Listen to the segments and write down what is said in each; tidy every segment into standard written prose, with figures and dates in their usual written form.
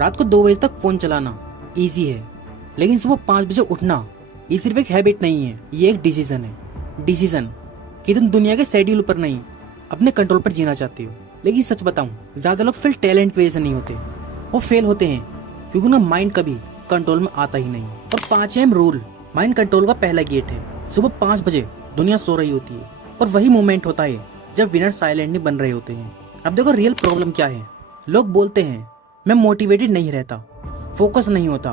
रात को 2 बजे तक फोन चलाना इजी है, लेकिन सुबह 5 बजे उठना ये सिर्फ एक हैबिट नहीं है, ये एक डिसीजन है। डिसीजन कि तुम दुनिया के शेड्यूल पर नहीं, अपने कंट्रोल पर जीना चाहते हो। लेकिन सच बताऊं, ज्यादा लोग फेल टैलेंट की वजह से नहीं होते, वो फेल होते हैं क्योंकि उनका माइंड कभी कंट्रोल में आता ही नहीं। और 5 AM रूल माइंड कंट्रोल का पहला गेट है। सुबह 5 बजे दुनिया सो रही होती है और वही मोमेंट होता है जब विनर साइलेंटली बन रहे होते हैं। अब देखो रियल प्रॉब्लम क्या है। लोग बोलते हैं मैं मोटिवेटेड नहीं रहता, फोकस नहीं होता,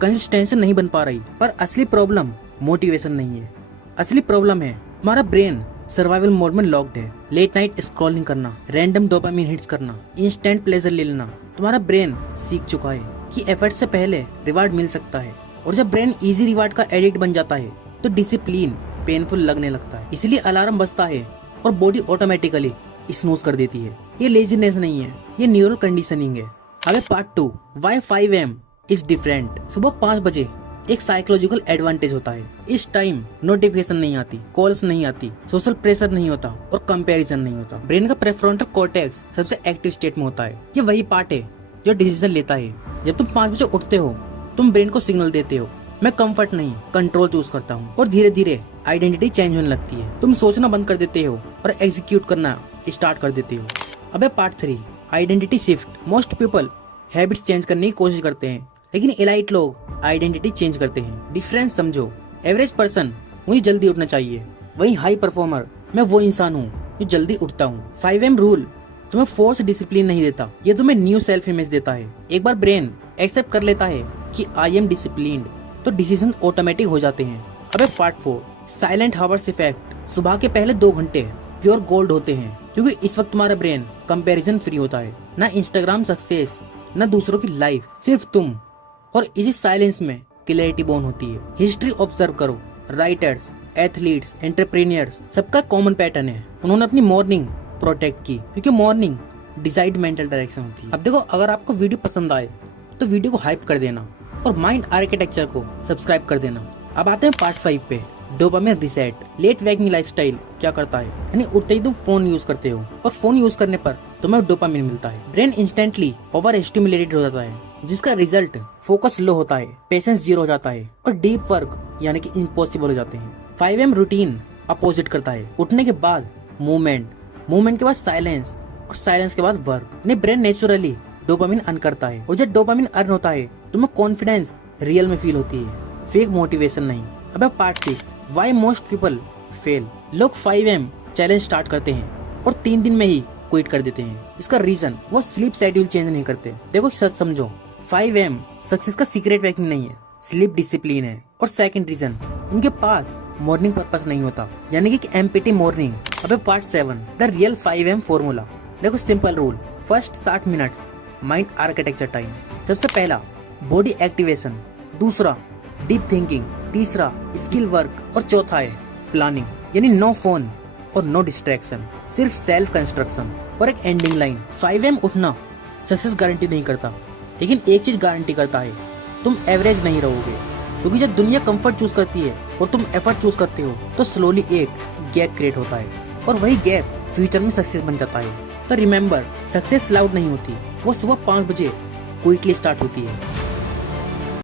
कंसिस्टेंसी नहीं बन पा रही। पर असली प्रॉब्लम मोटिवेशन नहीं है, असली प्रॉब्लम है तुम्हारा ब्रेन सर्वाइवल मोड में लॉक्ड है। लेट नाइट स्क्रॉलिंग करना, रैंडम डोपामिन हिट्स करना, इंस्टेंट प्लेजर ले लेना। तुम्हारा ब्रेन सीख चुका है कि एफर्ट से पहले रिवार्ड मिल सकता है, और जब ब्रेन इजी रिवार्ड का एडिक्ट बन जाता है तो डिसिप्लिन पेनफुल लगने लगता है। इसलिए अलार्म बजता है और बॉडी ऑटोमेटिकली स्नूज कर देती है। ये लेजीनेस नहीं है, ये न्यूरल कंडीशनिंग है। अब part 2, why 5 AM is different. सुबह 5 बजे एक साइकोलॉजिकल एडवांटेज होता है। इस टाइम नोटिफिकेशन नहीं आती, कॉल्स नहीं आती, सोशल प्रेशर नहीं होता और कंपैरिजन नहीं होता। ब्रेन का प्रेफ्रंटल कॉर्टेक्स सबसे एक्टिव स्टेट में होता है। ये वही पार्ट है जो डिसीजन लेता है। जब तुम 5 बजे उठते हो, तुम ब्रेन को सिग्नल देते हो मैं कंफर्ट नहीं कंट्रोल चूज करता हूँ, और धीरे धीरे आइडेंटिटी चेंज होने लगती है। तुम सोचना बंद कर देते हो और एग्जीक्यूट करना स्टार्ट कर देते हो। अब part 3, identity shift. Most people habits change करने की कोशिश करते हैं, लेकिन एलाइट लोग आइडेंटिटी चेंज करते हैं। डिफरेंस समझो। एवरेज पर्सन मुझे जल्दी उठना चाहिए, वही हाई परफॉर्मर मैं वो इंसान हूँ जो जल्दी उठता हूँ। 5 AM रूल तुम्हें फोर्स डिसिप्लिन नहीं देता, ये तुम्हें न्यू सेल्फ इमेज देता है। एक बार ब्रेन एक्सेप्ट कर लेता है कि आई एम डिसिप्लिन्ड, तो डिसीजन ऑटोमेटिक हो जाते हैं। अब पार्ट 4, साइलेंट हावर्स इफेक्ट। सुबह के पहले 2 घंटे प्योर गोल्ड होते हैं, क्योंकि इस वक्त तुम्हारा ब्रेन कंपैरिजन फ्री होता है। ना इंस्टाग्राम सक्सेस, ना दूसरों की लाइफ, सिर्फ तुम। और इसी साइलेंस में क्लैरिटी बोर्न होती है। हिस्ट्री ऑब्जर्व करो, राइटर्स, एथलीट्स, एंटरप्रेन्योर्स, सबका कॉमन पैटर्न है। उन्होंने अपनी मॉर्निंग प्रोटेक्ट की, क्योंकि मॉर्निंग डिसाइड मेंटल डायरेक्शन होती है। अब देखो, अगर आपको वीडियो पसंद आए तो वीडियो को हाइप कर देना और माइंड आर्किटेक्चर को सब्सक्राइब कर देना। अब आते हैं पार्ट 5 पे, dopamine reset. Late waking lifestyle क्या करता है, यानी उठते ही तुम फोन यूज करते हो, और फोन यूज करने पर तुम्हें डोपामिन मिलता है। ब्रेन इंस्टेंटली ओवर स्टिमुलेटेड हो जाता है, जिसका रिजल्ट फोकस लो होता है, पेशेंस जीरो हो जाता है, और डीप वर्क यानी कि इम्पॉसिबल हो जाते हैं। 5 AM रूटीन अपोजिट करता है। उठने के बाद मूवमेंट, मूवमेंट के बाद साइलेंस, और साइलेंस के बाद वर्क। यानी ब्रेन नेचुरली डोपामिन अर्न करता है, और जब डोपामिन अर्न होता है तुम्हें कॉन्फिडेंस रियल में फील होती है, फेक मोटिवेशन नहीं। अब part 6, why most people fail. लोग 5 AM चैलेंज स्टार्ट करते हैं और 3 दिन में ही क्विट कर देते हैं। इसका रीजन, वो स्लीप शेड्यूल चेंज नहीं करते। देखो सच समझो, 5 AM सक्सेस का सीक्रेट वैकिंग नहीं है, स्लीप डिसिप्लिन है। और सेकंड रीजन, उनके पास मॉर्निंग पर्पस नहीं होता, यानी कि एम्प्टी मॉर्निंग। अब part 7, the real 5 AM formula. देखो simple rule, first 60 minutes mind architecture time. सबसे पहला बॉडी एक्टिवेशन, दूसरा डीप थिंकिंग, तीसरा स्किल वर्क, और चौथा है प्लानिंग, यानी नो फोन और नो डिस्ट्रैक्शन, सिर्फ सेल्फ कंस्ट्रक्शन। और एक एंडिंग लाइन, 5 AM उठना सक्सेस गारंटी नहीं करता, लेकिन एक चीज गारंटी करता है, तुम एवरेज नहीं रहोगे। क्योंकि जब दुनिया कंफर्ट चूज करती है और तुम एफर्ट चूज करते हो, तो स्लोली एक गैप क्रिएट होता है, और वही गैप फ्यूचर में सक्सेस बन जाता है। तो रिमेम्बर, सक्सेस लाउड नहीं होती, वो सुबह 5 बजे क्विकली स्टार्ट होती है।